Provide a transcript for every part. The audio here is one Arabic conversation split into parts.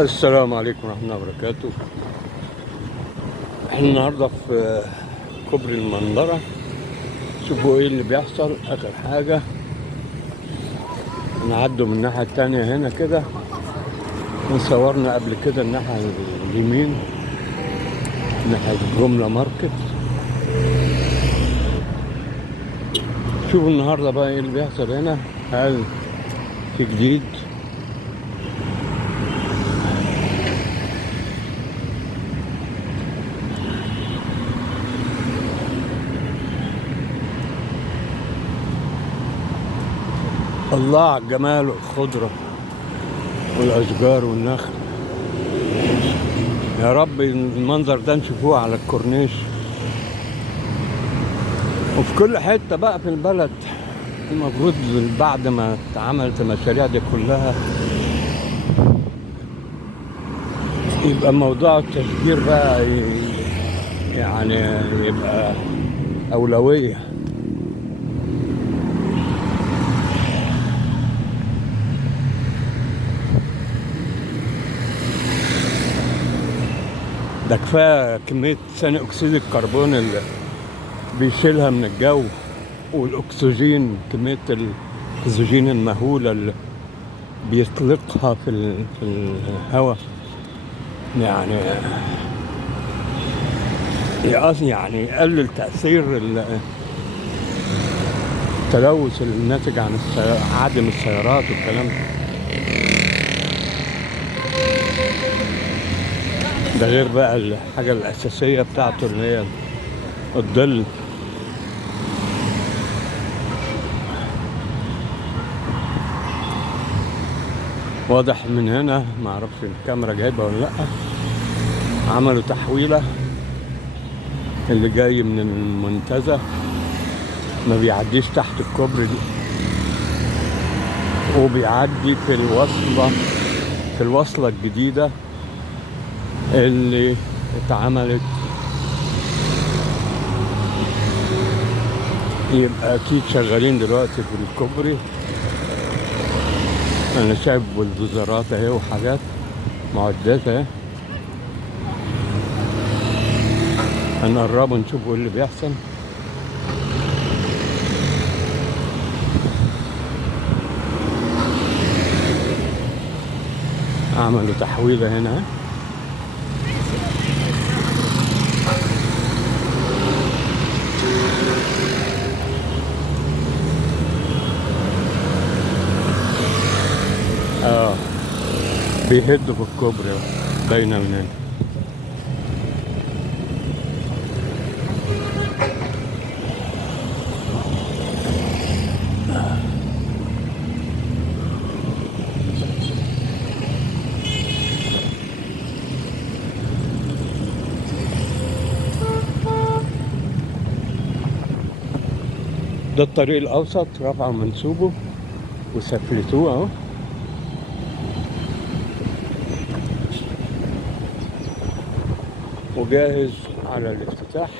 السلام عليكم ورحمة الله وبركاته. احنا النهاردة في كوبري المنظرة. شوفوا ايه اللي بيحصل. اخر حاجة نعدوا من الناحية التانية هنا كده، وصورنا قبل كده الناحية اليمين ناحية جملة ماركت. شوفوا النهاردة بقى ايه اللي بيحصل هنا. هل في جديد؟ الله على الجمال والخضرة والأشجار والنخل. يا رب المنظر ده نشوفوه على الكورنيش وفي كل حتة بقى في البلد. المفروض بعد ما اتعملت المشاريع دي كلها يبقى موضوع التشجير بقى يعني يبقى أولوية. ده كفاية كمية ثاني أكسيد الكربون اللي بيشيلها من الجو، والأكسجين، كمية الأكسجين المهولة اللي بيطلقها في الهواء. يعني يعني يقلل تأثير التلوث الناتج عن عدم السيارات والكلام ده غير بقى الحاجة الأساسية بتاعته اللي هي الظل. واضح من هنا، معرفش الكاميرا جايبة ولا لأ، عملوا تحويلة. اللي جاي من المنتزه ما بيعديش تحت الكوبري دي، وبيعدي في الوصلة الجديدة اللي اتعملت. يبقى اكيد شغالين دلوقتي في الكوبري. انا شايف بلدوزرات اهي وحاجات معدات اهي. هنقرب ونشوف ايه اللي بيحصل. عملوا تحويلة هنا. بيهدوا في الكوبري باينة من هنا. ده الطريق الأوسط، رفعوا منسوبه وسفلتوه اهو. وجاهز على الافتتاح.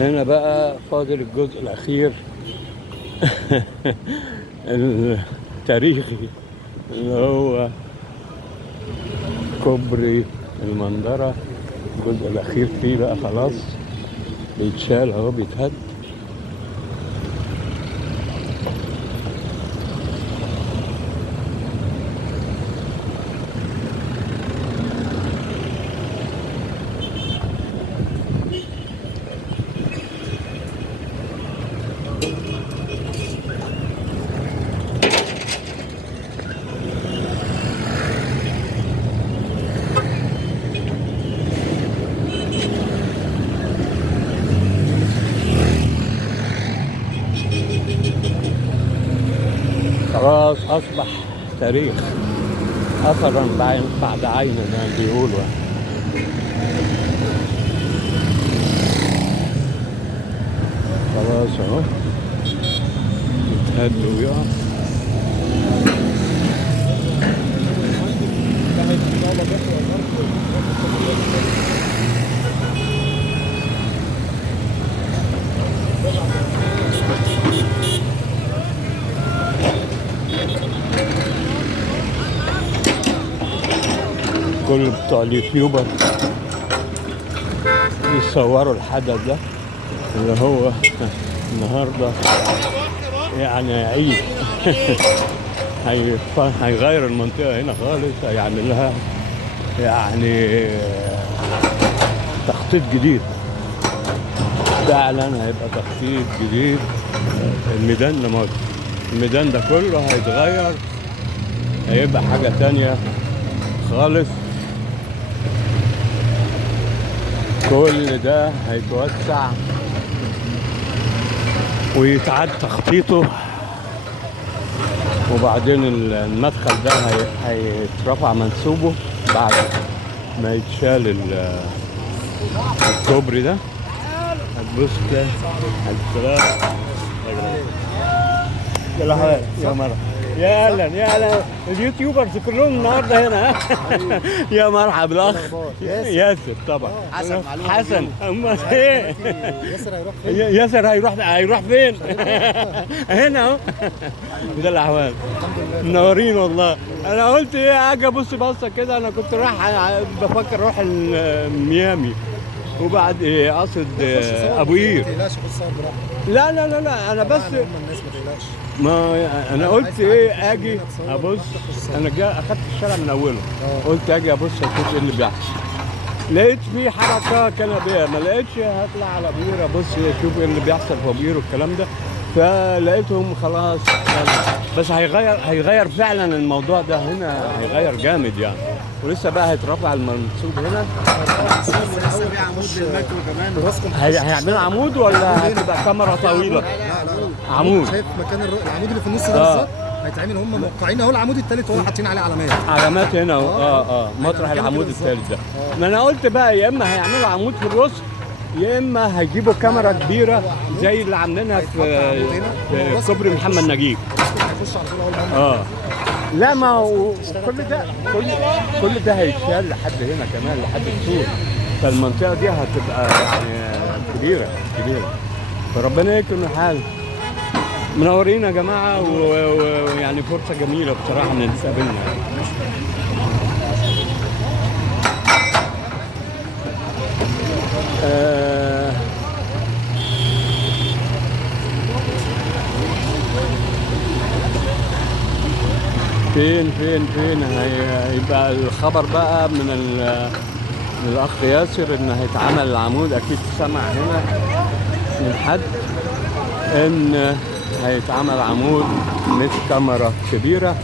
هنا بقى فاضل الجزء الأخير التاريخي اللي هو كوبري المنظرة. الجزء الأخير فيه بقى خلاص بيتشال اهو، بيتهد. خلاص أصبح تاريخ، أثرا بعد عين ما بيقولوا. خلاص أهو يتهد ويقع. كل بتوع اليوتيوبر يصوروا الحدث ده اللي هو النهارده يعني عيد. هيغير المنطقة هنا خالص، هيعمل لها يعني تخطيط جديد. فعلا هيبقى تخطيط جديد. الميدان ده كله هيتغير، هيبقى حاجة تانية خالص. كل ده هيتوسع ويتعاد تخطيطه، وبعدين المدخل ده هيترفع منسوبه بعد ما يتشال الكوبري ده. هتبص كده على السلام يا مرحبا، يا اهلا يا اهلا. اليوتيوبرز كلهم النهارده هنا. يا مرحبا بالاخ ياسر. طبعا حسن. امال ايه؟ ياسر هيروح فين؟ هنا اهو. ده الاحوال. منورين والله. انا قلت ايه اجي ابص بصه كده، انا كنت رايح بفكر اروح ميامي وبعد قصد ابو قير. لا لا لا لا انا بس ما انا قلت ايه اجي ابص. انا اخدت الشارع من اوله، قلت اجي ابص اشوف ايه اللي بيحصل. لقيت في حركه كنبيه، ما لقيتش هطلع على ابو قير ابص اشوف ايه اللي بيحصل في ابو قير والكلام ده. فلقيتهم خلاص. بس هيغير فعلا الموضوع ده هنا، هيغير جامد يعني. ولسه بقى هيترفع المنسوب هنا. هيعملوا عمود ولا هتبقى كاميرا طويله؟ لا عمود. شايف مكان العمود اللي في النص ده بالظبط هيتعمل. هم موقعين اهو العمود الثالث وهو حاطين عليه علامات هنا اهو. مطرح العمود الثالث ده. ما انا قلت بقى يا اما هيعملوا عمود في الرص، يا اما هيجيبوا كاميرا كبيره زي اللي عاملينها في كوبري محمد نجيب. لا ما هو كل ده هيتشال لحد هنا كمان، لحد السور. فالمنطقه دي هتبقى يعني كبيره. فربنا يكرم الحال. منورين يا جماعه، ويعني فرصه جميله بصراحه ان نتقابلنا. فين هيبقى الخبر بقى من الاخ ياسر ان هيتعمل العمود. اكيد سمع هنا من حد ان هيتعمل عمود مش كاميرا كبيره.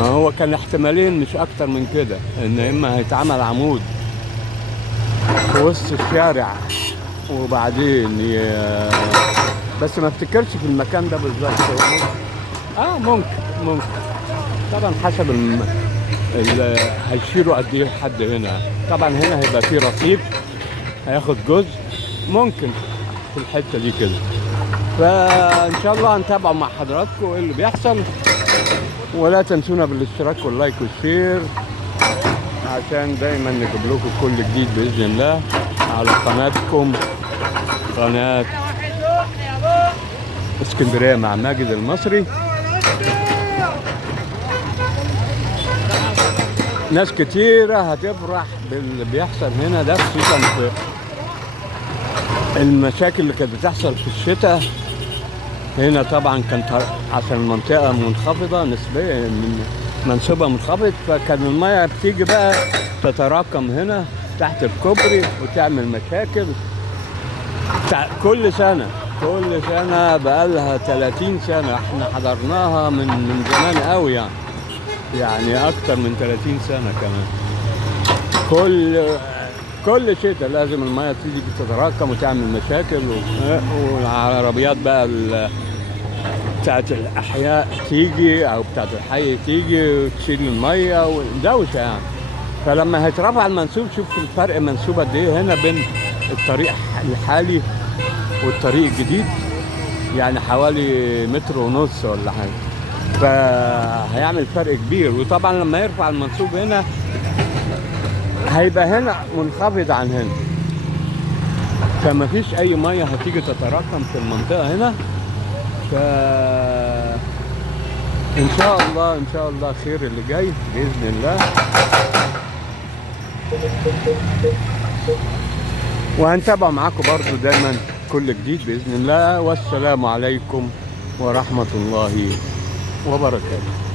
هو كان احتمالين مش اكتر من كده، ان اما هيتعمل عمود في وسط الشارع وبعدين بس ما افتكرش في المكان ده بالظبط. ممكن طبعا حسب هيشيلوا قد ايه حد هنا. طبعا هنا هيبقى فيه رصيف هياخد جزء ممكن في الحته دي كده. فان شاء الله هنتابع مع حضراتكم ايه اللي بيحصل، ولا تنسونا بالاشتراك واللايك والشير عشان دايما نجيب لكم كل جديد باذن الله على قناتكم، قناه اسكندريه مع ماجد المصري. ناس كتيرة هتفرح باللي بيحصل هنا ده، خصوصا في المشاكل اللي كانت بتحصل في الشتاء. هنا طبعا كانت عشان المنطقة منخفضة نسبيا، منسوبها منخفض، فكان المياه بتيجي بقى تتراكم هنا تحت الكوبري وتعمل مشاكل. كل سنة بقالها 30 سنة احنا حضرناها من زمان قوي يعني اكتر من 30 سنة كمان. كل شتاء لازم المياه تيجي تتراكم وتعمل مشاكل، والعربيات بقى بتاعت الاحياء تيجي او بتاعت الحي تيجي وتشيل المياه ودوشه يعني. فلما هيترفع المنسوب شوف الفرق منسوب قد ايه هنا بين الطريق الحالي والطريق الجديد، يعني حوالي 1.5 متر ولا حاجه. فهيعمل فرق كبير. وطبعا لما يرفع المنسوب هنا هيبقى هنا منخفض عن هنا، فما فيش اي ميه هتيجي تتراكم في المنطقه هنا. ان شاء الله خير اللي جاي باذن الله. وهنتابع معاكم برضو دايما كل جديد بإذن الله. والسلام عليكم ورحمة الله وبركاته.